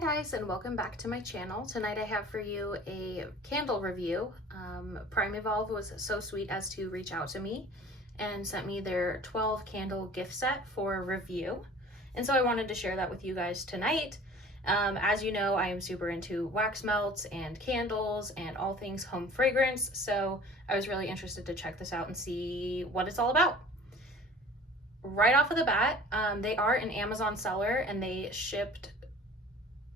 Hi guys, and welcome back to my channel. Tonight I have for you a candle review. Primevolve was so sweet as to reach out to me and sent me their 12 candle gift set for review. And so I wanted to share that with you guys tonight. As you know, I am super into wax melts and candles and all things home fragrance. So I was really interested to check this out and see what it's all about. Right off of the bat, they are an Amazon seller and they shipped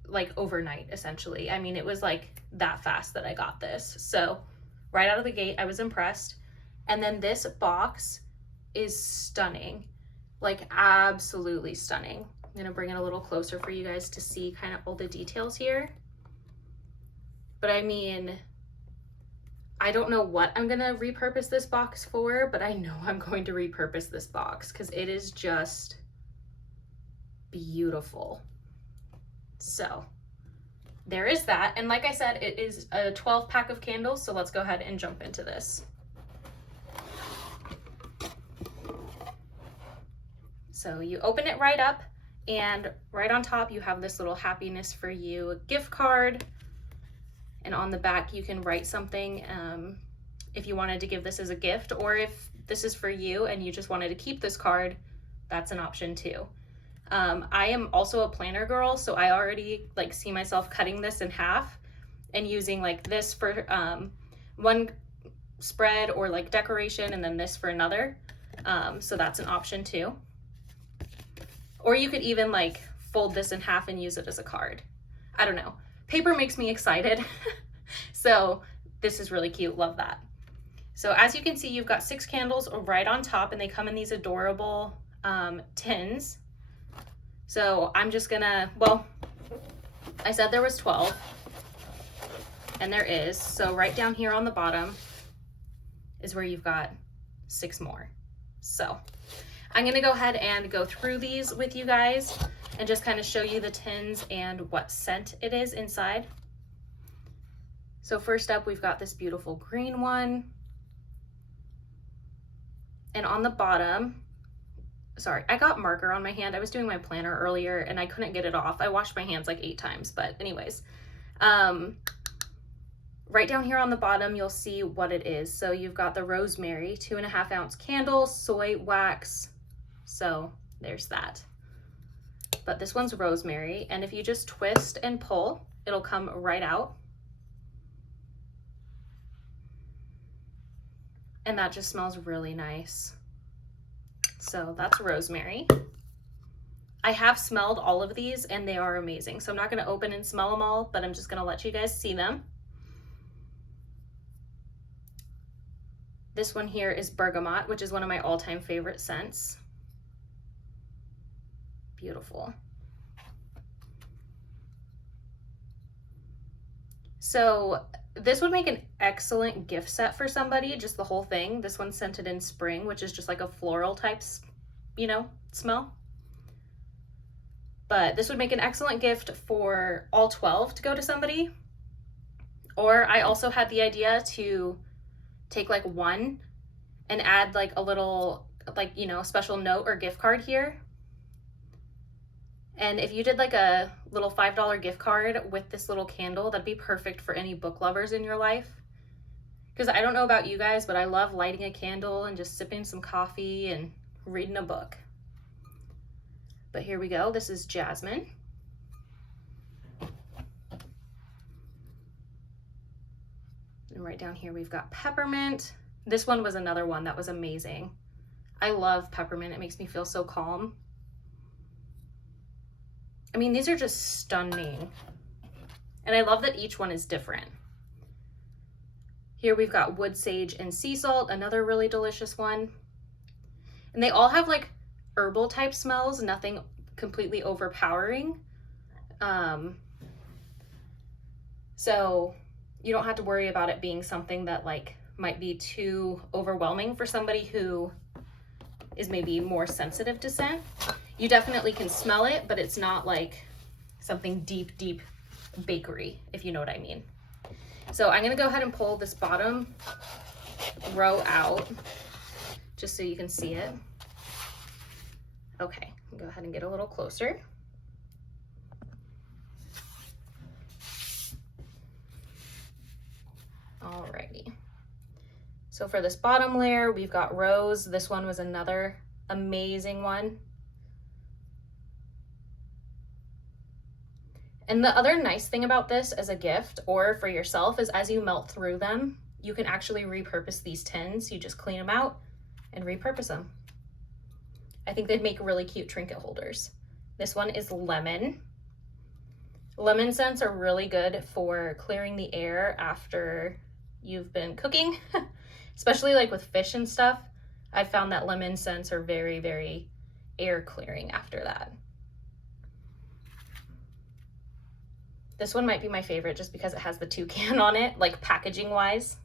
like overnight essentially. I mean, it was like that fast that I got this. So right out of the gate, I was impressed. And then this box is stunning, like absolutely stunning. I'm gonna bring it a little closer for you guys to see kind of all the details here. But I mean, I don't know what I'm gonna repurpose this box for, but I know I'm going to repurpose this box because it is just beautiful. So there is that. And like I said, it is a 12 pack of candles. So let's go ahead and jump into this. So you open it right up, and right on top you have this little happiness for you gift card. And on the back you can write something if you wanted to give this as a gift, or if this is for you and you just wanted to keep this card, that's an option too. I am also a planner girl, so I already like see myself cutting this in half and using like this for one spread or like decoration, and then this for another. So that's an option too. Or you could even like fold this in half and use it as a card. I don't know. Paper makes me excited. So this is really cute. Love that. So as you can see, you've got 6 candles right on top, and they come in these adorable tins. So I'm just gonna, well, I said there was 12, and there is. So right down here on the bottom is where you've got 6 more. So I'm gonna go ahead and go through these with you guys and just kind of show you the tins and what scent it is inside. So first up, we've got this beautiful green one. And on the bottom, sorry, I got marker on my hand. I was doing my planner earlier and I couldn't get it off. I washed my hands like 8 times, but anyways. Right down here on the bottom, you'll see what it is. So you've got the rosemary, 2.5 ounce candle, soy wax. So there's that. But this one's rosemary, and if you just twist and pull, it'll come right out. And that just smells really nice. So that's rosemary. I have smelled all of these and they are amazing. So I'm not gonna open and smell them all, but I'm just gonna let you guys see them. This one here is Bergamot, which is one of my all-time favorite scents. Beautiful. So this would make an excellent gift set for somebody, just the whole thing. This one's scented in spring, which is just like a floral type, you know, smell. But this would make an excellent gift for all 12 to go to somebody. Or I also had the idea to take like one and add like a little, like, you know, special note or gift card here. And if you did like a little $5 gift card with this little candle, that'd be perfect for any book lovers in your life. Because I don't know about you guys, but I love lighting a candle and just sipping some coffee and reading a book. But here we go. This is jasmine. And right down here, we've got peppermint. This one was another one that was amazing. I love peppermint. It makes me feel so calm. I mean, these are just stunning. And I love that each one is different. Here we've got wood sage and sea salt, another really delicious one. And they all have like herbal type smells, nothing completely overpowering. So you don't have to worry about it being something that like might be too overwhelming for somebody who is maybe more sensitive to scent. You definitely can smell it, but it's not like something deep, deep bakery, if you know what I mean. So I'm gonna go ahead and pull this bottom row out just so you can see it. Okay, go ahead and get a little closer. So for this bottom layer, we've got Rose. This one was another amazing one. And the other nice thing about this as a gift or for yourself is as you melt through them, you can actually repurpose these tins. You just clean them out and repurpose them. I think they'd make really cute trinket holders. This one is Lemon. Lemon scents are really good for clearing the air after you've been cooking, especially like with fish and stuff. I've found that lemon scents are very, very air clearing after that. This one might be my favorite just because it has the toucan on it, like packaging wise.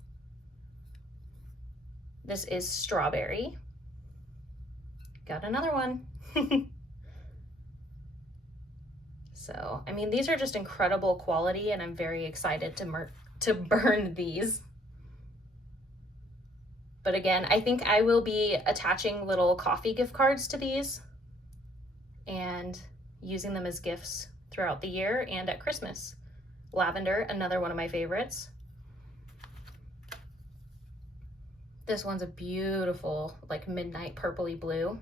This is Strawberry. Got another one. So, I mean, these are just incredible quality and I'm very excited to burn these. But again, I think I will be attaching little coffee gift cards to these and using them as gifts throughout the year and at Christmas. Lavender, another one of my favorites. This one's a beautiful, like midnight purpley blue.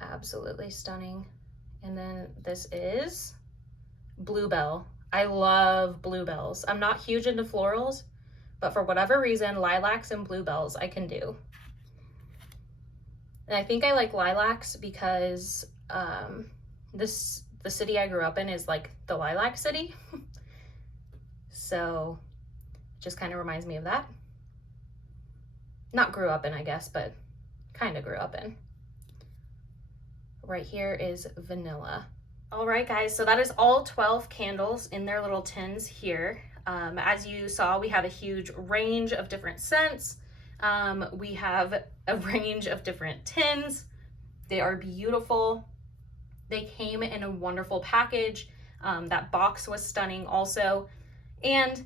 Absolutely stunning. And then this is Bluebell. I love bluebells. I'm not huge into florals, but for whatever reason, lilacs and bluebells I can do. And I think I like lilacs because the city I grew up in is like the lilac city. So it just kind of reminds me of that. Not grew up in, I guess, but kind of grew up in. Right here is Vanilla. All right, guys, so that is all 12 candles in their little tins here. As you saw, we have a huge range of different scents. We have a range of different tins. They are beautiful. They came in a wonderful package. That box was stunning also. And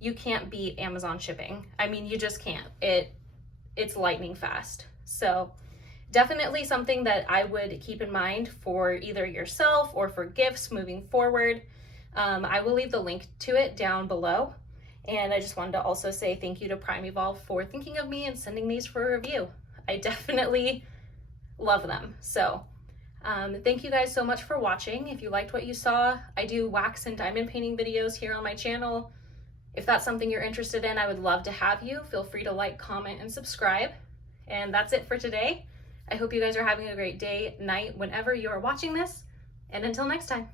you can't beat Amazon shipping. I mean, you just can't. It's lightning fast. So definitely something that I would keep in mind for either yourself or for gifts moving forward. I will leave the link to it down below. And I just wanted to also say thank you to Primevolve for thinking of me and sending these for a review. I definitely love them. So thank you guys so much for watching. If you liked what you saw, I do wax and diamond painting videos here on my channel. If that's something you're interested in, I would love to have you. Feel free to like, comment, and subscribe. And that's it for today. I hope you guys are having a great day, night, whenever you are watching this. And until next time.